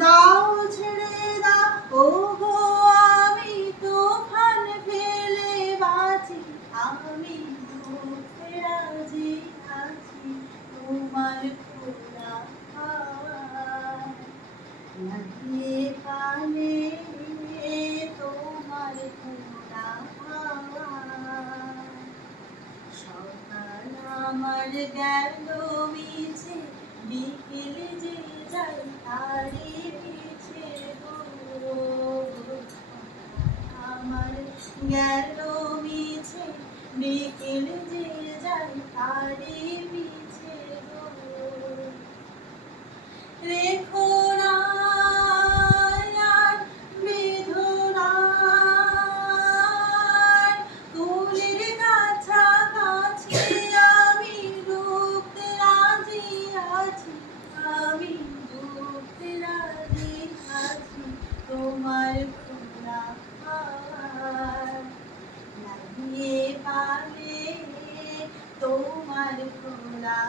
দাও ছেড়ে দাও ও গো আমি তুফান ফেলে বাঁচি, আমি ডুবতে রাজি আছি, তোমার খোলা লাগিয়ে পালে তোমার খোলা সকাল আমার গেল মিছে বিকেল যে যাই গেল মিছে বিকেল যে তারি পিছে গো। রেখো না আর বেদনার পাবে তোমার খোলা